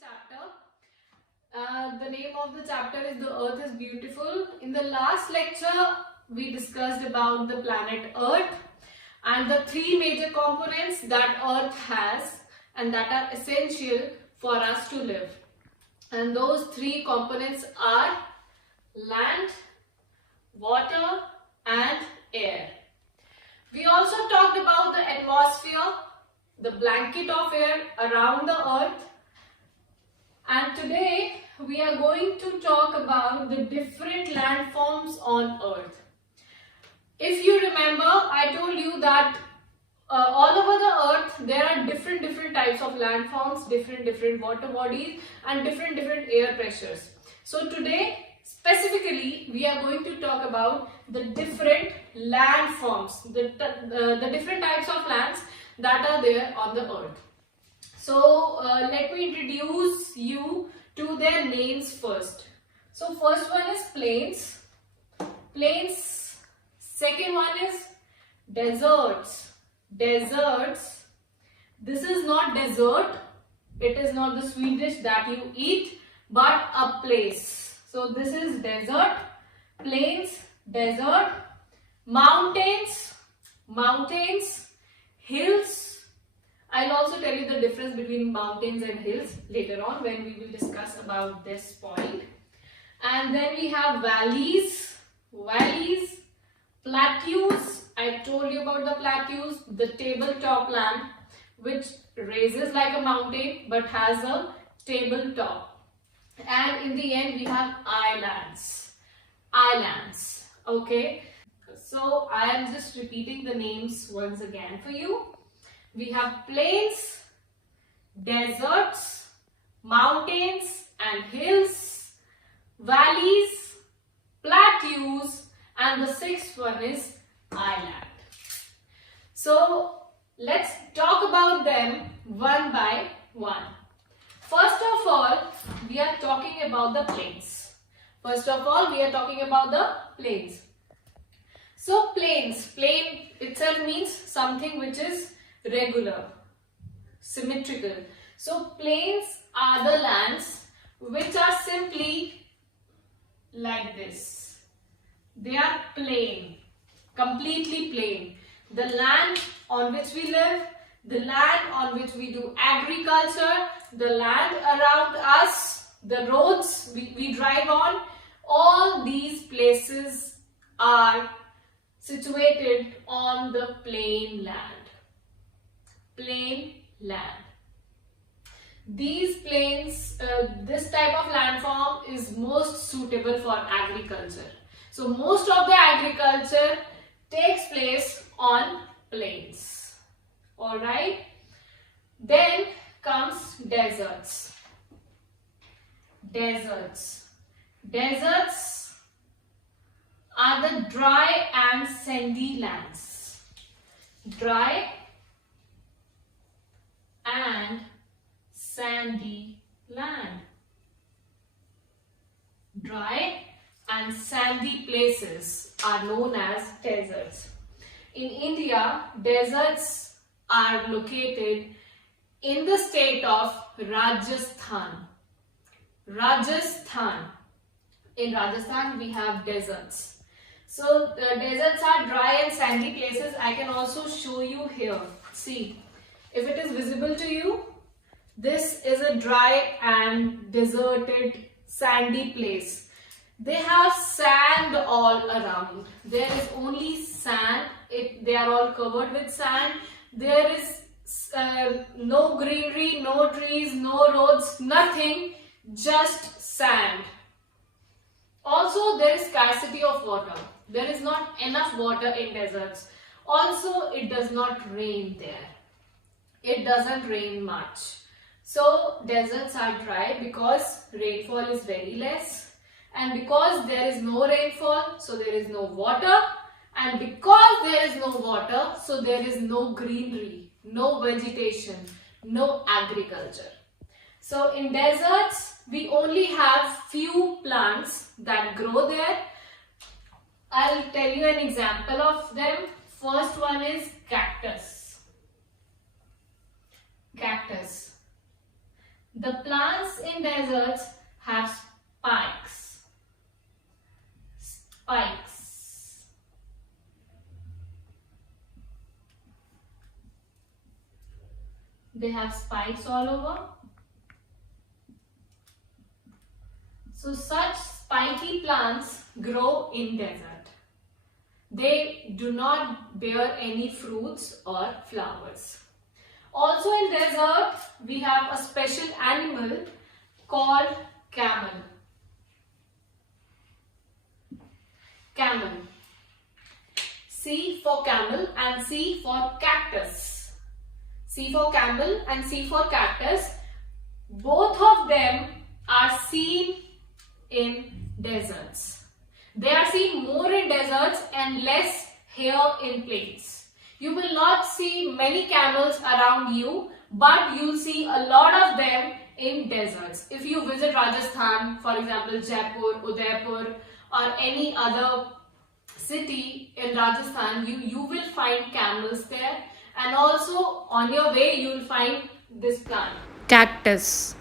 chapter. The name of the chapter is The Earth is Beautiful. In the last lecture, we discussed about the planet Earth and the three major components that Earth has and that are essential for us to live. And those three components are land, water and air. We also talked about the atmosphere, the blanket of air around the Earth. And today we are going to talk about the different landforms on Earth. If you remember, I told you that all over the Earth there are different types of landforms, different water bodies and different air pressures. So today specifically we are going to talk about the different landforms, the different types of lands that are there on the Earth. So let me introduce you to their names first. So first one is plains. Plains. Second one is deserts. Deserts. This is not desert. It is not the sweet dish that you eat, but a place. So this is desert, plains, desert, mountains, mountains, hills. I'll also tell you the difference between mountains and hills later on when we will discuss about this point. And then we have valleys, plateaus. I told you about the plateaus, the tabletop land which raises like a mountain but has a tabletop. And in the end we have islands. Okay. So I am just repeating the names once again for you. We have plains, deserts, mountains and hills, valleys, plateaus, and the sixth one is island. So let's talk about them one by one. First of all, we are talking about the plains. So plain itself means something which is regular, symmetrical. So plains are the lands which are simply like this. They are plain, completely plain. The land on which we live, the land on which we do agriculture, the land around us, the roads we drive on, all these places are situated on the plain land. These plains, this type of landform is most suitable for agriculture. So most of the agriculture takes place on plains. Alright. Then comes deserts. Deserts are the dry and sandy lands. Dry and sandy land. Dry and sandy places are known as deserts. In India, deserts are located in the state of Rajasthan. In Rajasthan, we have deserts. So deserts are dry and sandy places. I can also show you here. See. If it is visible to you, this is a dry and deserted sandy place. They have sand all around. There is only sand. They are all covered with sand. There is no greenery, no trees, no roads, nothing, just sand. Also, there is scarcity of water. There is not enough water in deserts. Also, it does not rain there. It doesn't rain much. So deserts are dry because rainfall is very less, and because there is no rainfall, so there is no water, and because there is no water, so there is no greenery, no vegetation, no agriculture. So in deserts we only have few plants that grow there. I'll tell you an example of them. First one is cactus. The plants in deserts have spikes. Spikes. They have spikes all over. So such spiky plants grow in desert. They do not bear any fruits or flowers. Also in desert, we have a special animal called camel. Camel. C for camel and C for cactus. C for camel and C for cactus. Both of them are seen in deserts. They are seen more in deserts and less here in plains. You will not see many camels around you, but you will see a lot of them in deserts. If you visit Rajasthan, for example Jaipur, Udaipur or any other city in Rajasthan, you will find camels there, and also on your way you will find this plant. Cactus.